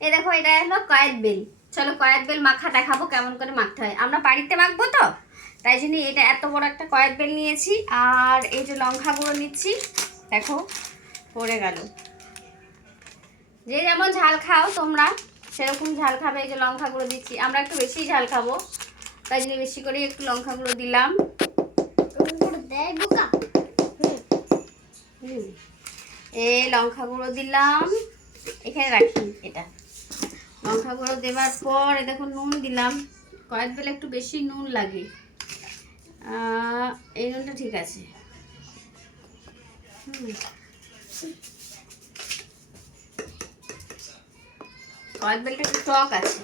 এই দেখো, এটা হলো কয়েদ বেল। চলো কয়েদ বেল মাখা দেখাবো কেমন করে মাখতে হয়। আমরা বাড়িতে মাখবো তো, তাই জন্য এটা এত বড় একটা কয়েদ বেল নিয়েছি। আর এই যে লঙ্কা গুঁড়ো নিচ্ছি, দেখো পড়ে গেল। যে যেমন ঝাল খাও তোমরা সেরকম ঝাল খাবে। এই যে লঙ্কা গুঁড়ো দিচ্ছি, আমরা একটু বেশি ঝাল খাবো, তাই জন্য বেশি করে একটু লঙ্কা গুঁড়ো দিলাম। এই লঙ্কা গুঁড়ো দিলাম, এখানে রাখি এটা। লঙ্কা গুঁড়ো দেওয়ার পর দেখো নুন দিলাম। কয়েক বেলা একটু বেশি নুন লাগে, এই নুনটা ঠিক আছে। কয়েক বেলটা একটু টক আছে,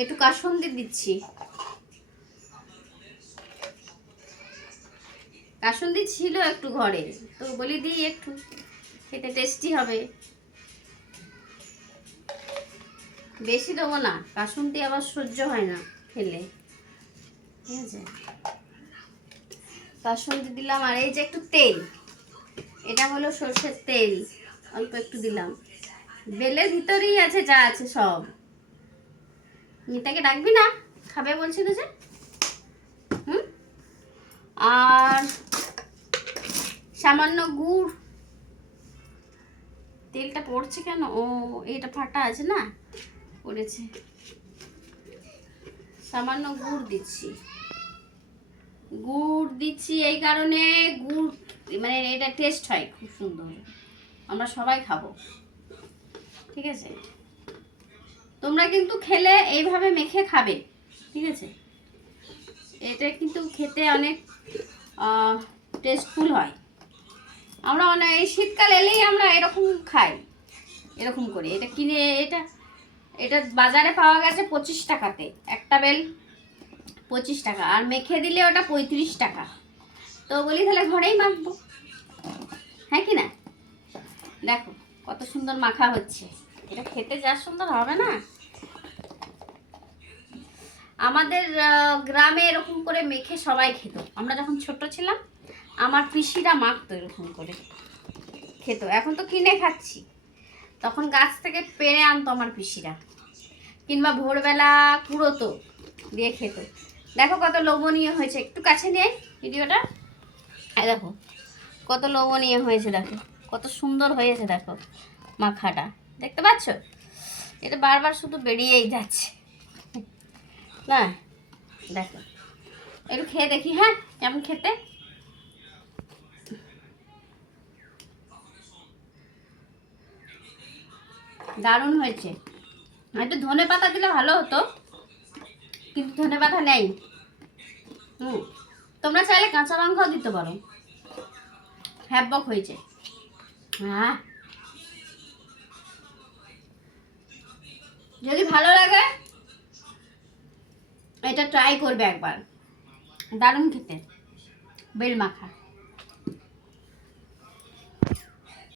একটু কাসুন্দি দিচ্ছি। কাসুন্দি ছিল একটু ঘরে, তো বলি দিই একটু, খেতে টেস্টি হবে। বেশি দেবো না, কাসুন্দি আবার সহ্য হয় না খেলে, ঠিক আছে। কাসুন্দি দিলাম। আর এই যে একটু তেল, এটা হলো সর্ষের তেল, অল্প একটু দিলাম। বেলের ভিতরেই আছে যা আছে সব। মিতাকে ডাকবি না, খাবে বলছিল যে। আর সামান্য গুড়। তেলটা পড়ছে কেন? ও এটা ফাটা আছে না, পড়েছে। সামান্য গুড় দিচ্ছি। গুড় দিচ্ছি এই কারণে, গুড় মানে এটা টেস্ট হয় খুব সুন্দর, আমরা সবাই খাবো, ঠিক আছে। তোমরা কিন্তু খেলে এইভাবে মেখে খাবে, ঠিক আছে। এটা কিন্তু খেতে অনেক টেস্টফুল হয়। আমরা অনেক এই শীতকাল এলেই আমরা এরকম খাই, এরকম করে। এটা কিনে, এটা বাজারে পাওয়া গেছে 25 টাকাতে একটা বেল, 25 টাকা। আর মেখে দিলে ওটা 35 টাকা। তো বলি তাহলে ঘরেই মাখবো, হ্যাঁ কি না। দেখো কত সুন্দর মাখা হচ্ছে, এটা খেতে যা সুন্দর হবে না। আমাদের গ্রামে এরকম করে মেখে সবাই খেত। আমরা যখন ছোট ছিলাম আমার পিসিরা মাখতো এরকম করে, খেত। এখন তো কিনে খাচ্ছি, তখন গাছ থেকে পেড়ে আনতো আমার পিসিরা, কিংবা ভোরবেলা কুড়োতো দিয়ে খেত। দেখো কত লোভনীয় হয়েছে। একটু কাছে নিয়ে ভিডিওটা, দেখো কত লোভনীয় হয়েছে, দেখো কত সুন্দর হয়েছে। দেখো মাখাটা দেখতে পাচ্ছ, এটা বারবার শুধু বেরিয়েই যাচ্ছে না। দেখো একটু খেয়ে দেখি, হ্যাঁ কেমন খেতে। দারুণ হয়েছে। একটু ধনে পাতা দিলে ভালো হতো, কিন্তু ধনে পাতা নেই। তোমরা চাইলে কাঁচা লঙ্কাও দিতে পারো, হ্যাপবক হয়েছে। হ্যাঁ, যদি ভালো লাগে এটা ট্রাই করবে একবার, দারুণ খেতে বেল মাখা।